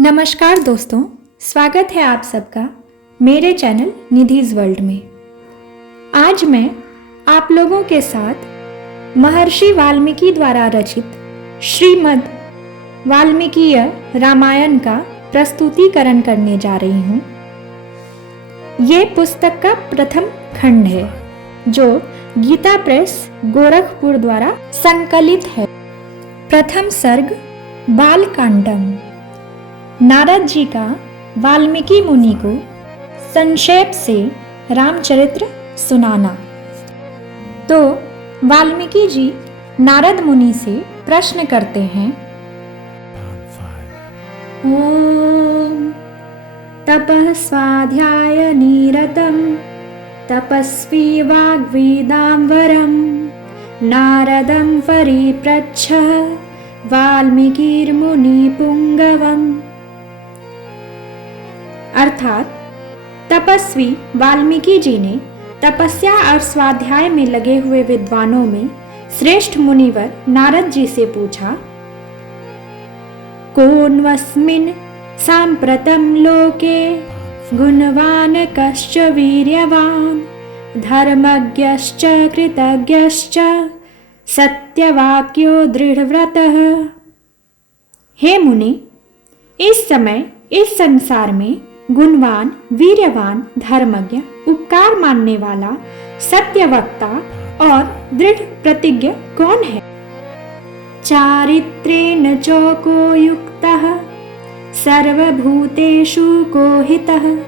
नमस्कार दोस्तों, स्वागत है आप सबका मेरे चैनल निधिज वर्ल्ड में। आज मैं आप लोगों के साथ महर्षि वाल्मीकि द्वारा रचित श्रीमद् वाल्मीकीय रामायण का प्रस्तुतिकरण करने जा रही हूँ। ये पुस्तक का प्रथम खंड है जो गीता प्रेस गोरखपुर द्वारा संकलित है। प्रथम सर्ग बालकांडम। नारद जी का वाल्मीकि मुनि को संक्षेप से रामचरित्र सुनाना। तो वाल्मीकि जी नारद मुनि से प्रश्न करते हैं। ओम तपः स्वाध्याय निरतं तपस्वी वाग्वेदांवरं नारदं परिप्रच्छ वाल्मीकिर्मुनि पुंगवम्। अर्थात तपस्वी वाल्मीकि जी ने तपस्या और स्वाध्याय में लगे हुए विद्वानों में श्रेष्ठ मुनिवर नारद जी से पूछा, कोन्वस्मिन् साम्प्रतं लोके गुणवान् कश्च वीर्यवान् धर्मज्ञश्च कृतज्ञश्च सत्यवाक्यो दृढ़व्रतः। हे मुनि, इस समय इस संसार में गुणवान, वीर्यवान, धर्मज्ञ, उपकार मानने वाला, सत्यवक्ता और दृढ़ प्रतिज्ञ कौन है? चारित्रेण चोको युक्तः सर्वभूतेषु कोहितः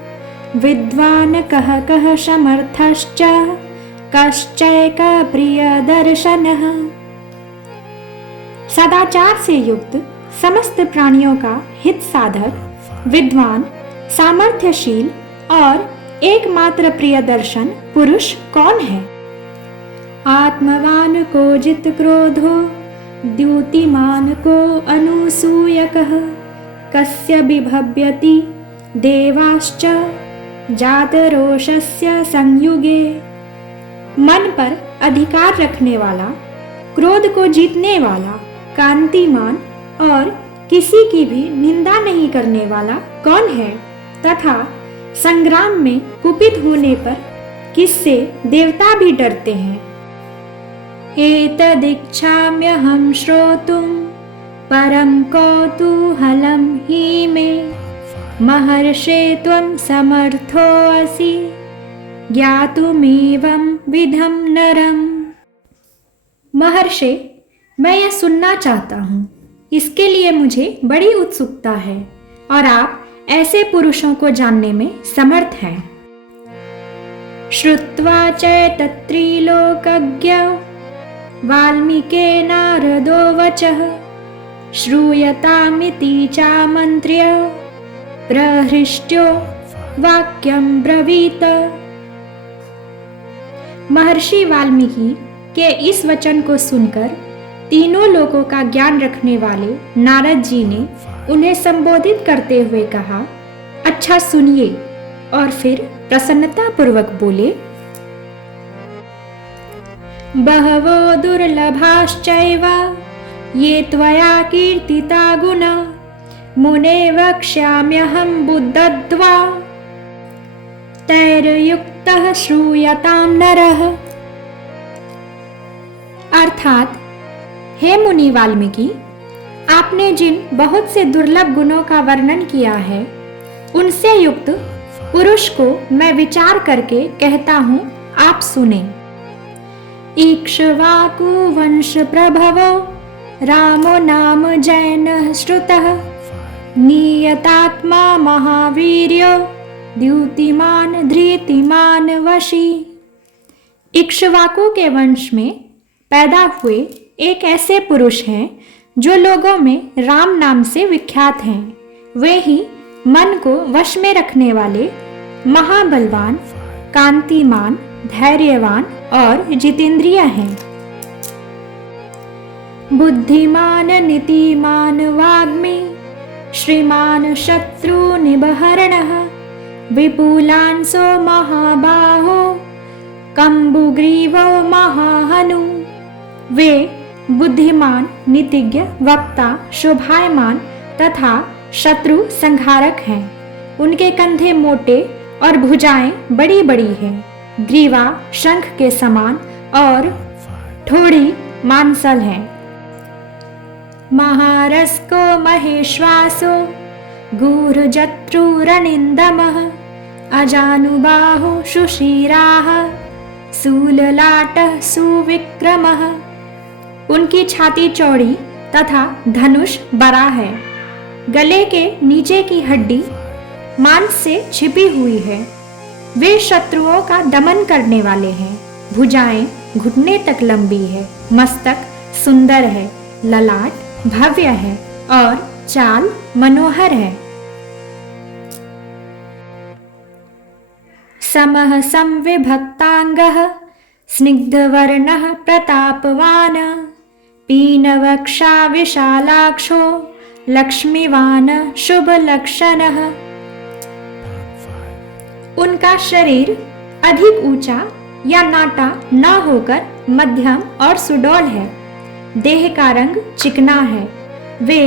विद्वान् कः कः समर्थश्च कश्चैक प्रियदर्शनः। सदाचार से युक्त, समस्त प्राणियों का हित साधक, विद्वान, सामर्थ्यशील और एकमात्र प्रियदर्शन पुरुष कौन है? आत्मवान को जित क्रोधो द्युतिमान को अनुसूयकः कस्य विभव्यति देवाश्च जातरोषस्य संयुगे। मन पर अधिकार रखने वाला, क्रोध को जीतने वाला, कांतिमान और किसी की भी निंदा नहीं करने वाला कौन है? तथा संग्राम में कुपित होने पर किससे देवता भी डरते हैं? एतदिच्छाम्यहं श्रोतुं परं कौतूहलं हि मे महर्षे त्वं समर्थोऽसि ज्ञातुमेवं विधं नरम्। महर्षि, मैं यह सुनना चाहता हूँ, इसके लिए मुझे बड़ी उत्सुकता है और आप ऐसे पुरुषों को जानने में समर्थ हैं। श्रुत्वा च तत्त्रिलोकज्ञ वाल्मीके नारदो वचः श्रूयतामिति चामन्त्र्य प्रहृष्ट्यो वाक्यं ब्रवीत। महर्षि वाल्मीकि के इस वचन को सुनकर तीनों लोकों का ज्ञान रखने वाले नारद जी ने उन्हें संबोधित करते हुए कहा, अच्छा सुनिए, और फिर प्रसन्नता पूर्वक बोले, बहवो दुर्लभाश्चैव ये त्वया कीर्तिता गुणा मुने वक्ष्याम्यहं बुद्धत्वा तैर्युक्तः श्रूयतां नरः। अर्थात, हे मुनि वाल्मीकि, आपने जिन बहुत से दुर्लभ गुणों का वर्णन किया है, उनसे युक्त पुरुष को मैं विचार करके कहता हूँ, आप सुने। इक्ष्वाकु वंश प्रभवो रामो नाम जैनः श्रुतः नियतात्मा महावीर्यो द्युतिमान धृतिमान वशी। इक्ष्वाकु के वंश में पैदा हुए एक ऐसे पुरुष हैं जो लोगों में राम नाम से विख्यात हैं। वे ही मन को वश में रखने वाले, महाबलवान, कांतिमान, धैर्यवान और जितेंद्रिय हैं। बुद्धिमान नीतिमान वाग्मी श्रीमान शत्रु निबहरणः विपुलांसो महाबाहो कंबुग्रीवो महाहनु। वे बुद्धिमान, नीतिज्ञ, वक्ता, शोभायमान तथा शत्रु संहारक हैं। उनके कंधे मोटे और भुजाएं बड़ी बड़ी हैं। ग्रीवा शंख के समान और ठोड़ी मांसल है। महारस्को महेश्वासो गूर्जत्रुरनिन्दमः अजानुबाहु सुशीराः शूललाटः सुविक्रमः। उनकी छाती चौड़ी तथा धनुष बड़ा है। गले के नीचे की हड्डी मांस से छिपी हुई है। वे शत्रुओं का दमन करने वाले हैं। भुजाएं घुटने तक लंबी है। मस्तक सुंदर है। ललाट भव्य है और चाल मनोहर है। समः संविभक्तांगः स्निग्धवर्णः प्रतापवान् पीनवक्षा विशालाक्षो लक्ष्मीवान् शुभलक्षणः। उनका शरीर अधिक ऊंचा या नाटा न होकर मध्यम और सुडौल है। देह का रंग चिकना है। वे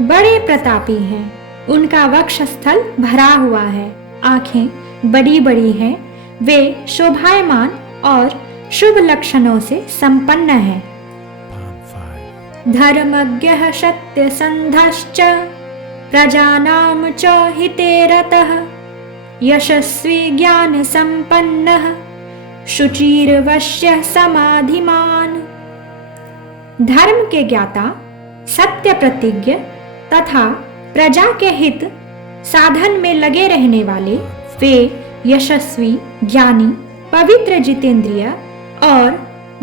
बड़े प्रतापी हैं। उनका वक्षस्थल भरा हुआ है। आंखें बड़ी बड़ी हैं। वे शोभायमान और शुभ लक्षणों से संपन्न हैं। धर्मज्ञः सत्यसन्धश्च प्रजानां च हिते रतः यशस्वी ज्ञान संपन्नः शुचिर्वश्यः समाधिमान्। धर्म के ज्ञाता, सत्य प्रतिज्ञ तथा प्रजा के हित साधन में लगे रहने वाले, वे यशस्वी, ज्ञानी, पवित्र, जितेंद्रिय और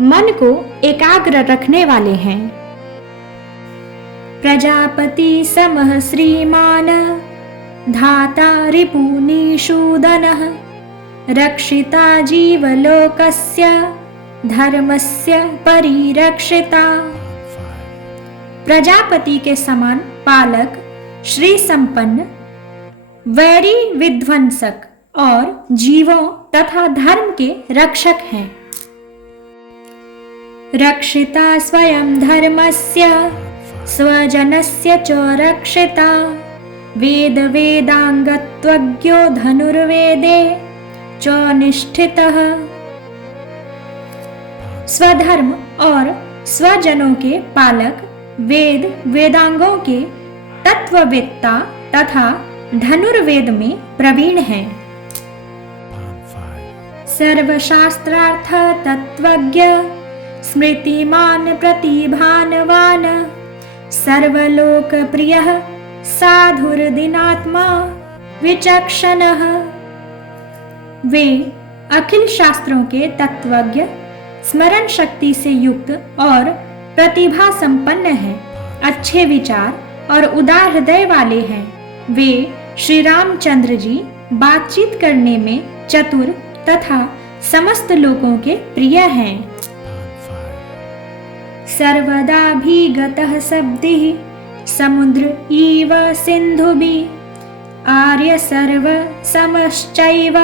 मन को एकाग्र रखने वाले हैं। प्रजापति समः श्रीमान धाता रिपुनिषूदनः रक्षिता जीवलोकस्य धर्मस्य परिरक्षिता। प्रजापति के समान पालक, श्री संपन्न, वैरी विध्वंसक और जीवों तथा धर्म के रक्षक हैं। रक्षिता स्वयं धर्मस्य स्वजनस्य च रक्षिता वेद वेदांगत्वज्ञो धनुर्वेदे च निष्ठितः। स्वधर्म और स्वजनों के पालक, वेद वेदांगों के तत्ववेत्ता तथा धनुर्वेद में प्रवीण हैं। सर्वशास्त्रार्थ तत्वज्ञ स्मृतिमान प्रतिभानवान सर्वलोकप्रियः साधुर्दिनात्मा विचक्षणः। वे अखिल शास्त्रों के तत्वज्ञ, स्मरण शक्ति से युक्त और प्रतिभा संपन्न हैं। अच्छे विचार और उदार हृदय वाले हैं। वे श्री रामचंद्र जी बातचीत करने में चतुर तथा समस्त लोगों के प्रिय हैं। सर्वदाभिगतः शब्दिः समुद्र इव सिन्धुभिः आर्य सर्व समश्चैव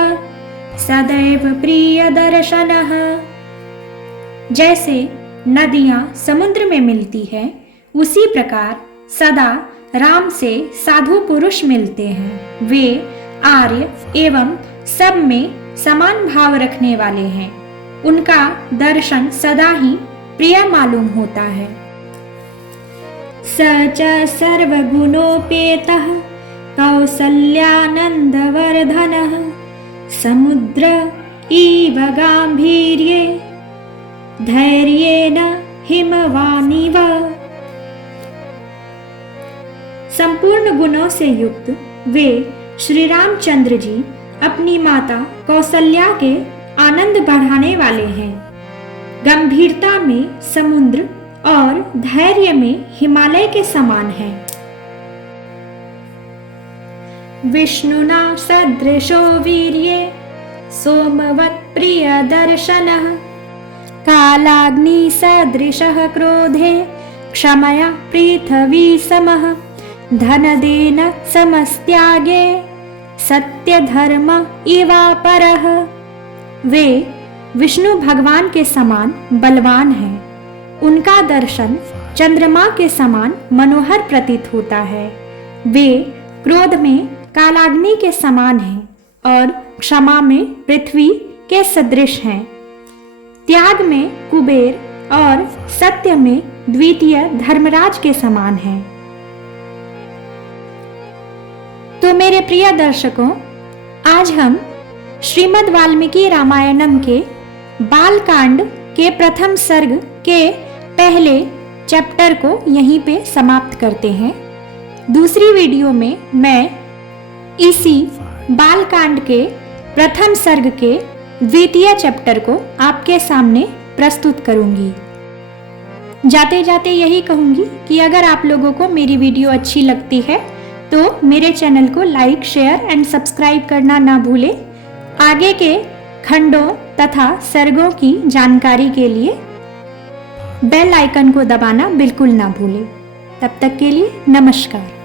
सदैव प्रियदर्शनः। जैसे नदियां समुद्र में मिलती है, उसी प्रकार सदा राम से साधु पुरुष मिलते हैं। वे आर्य एवं सब में समान भाव रखने वाले हैं। उनका दर्शन सदा ही प्रिय मालूम होता है। स च सर्वगुणोपेतः कौसल्यानन्दवर्धनः समुद्र इव गाम्भीर्ये धैर्येण हिमवानिव। संपूर्ण गुणों से युक्त वे श्री रामचंद्र जी अपनी माता कौसल्या के आनंद बढ़ाने वाले हैं। गंभीरता में समुद्र और धैर्य में हिमालय के समान हैं। विष्णुना सदृशो वीर्ये सोमवत् प्रियदर्शनः कालाग्नि सदृशः क्रोधे क्षमया पृथ्वी समः धनदेन समस्त्यागे सत्यधर्म इवापरः। वे विष्णु भगवान के समान बलवान हैं। उनका दर्शन चंद्रमा के समान मनोहर प्रतीत होता है। वे क्रोध में कालाग्नि के समान है और क्षमा में पृथ्वी के सदृश हैं। त्याग में कुबेर और सत्य में द्वितीय धर्मराज के समान है। तो मेरे प्रिय दर्शकों, आज हम श्रीमद् वाल्मीकि रामायणम के बालकांड के प्रथम सर्ग के पहले चैप्टर को यहीं पे समाप्त करते हैं। दूसरी वीडियो में मैं इसी बालकांड के प्रथम सर्ग के द्वितीय चैप्टर को आपके सामने प्रस्तुत करूंगी। जाते जाते यही कहूंगी कि अगर आप लोगों को मेरी वीडियो अच्छी लगती है तो मेरे चैनल को लाइक, शेयर एंड सब्सक्राइब करना ना भूलें। आगे के खंडों तथा सर्गों की जानकारी के लिए बेल आइकन को दबाना बिल्कुल ना भूलें। तब तक के लिए नमस्कार।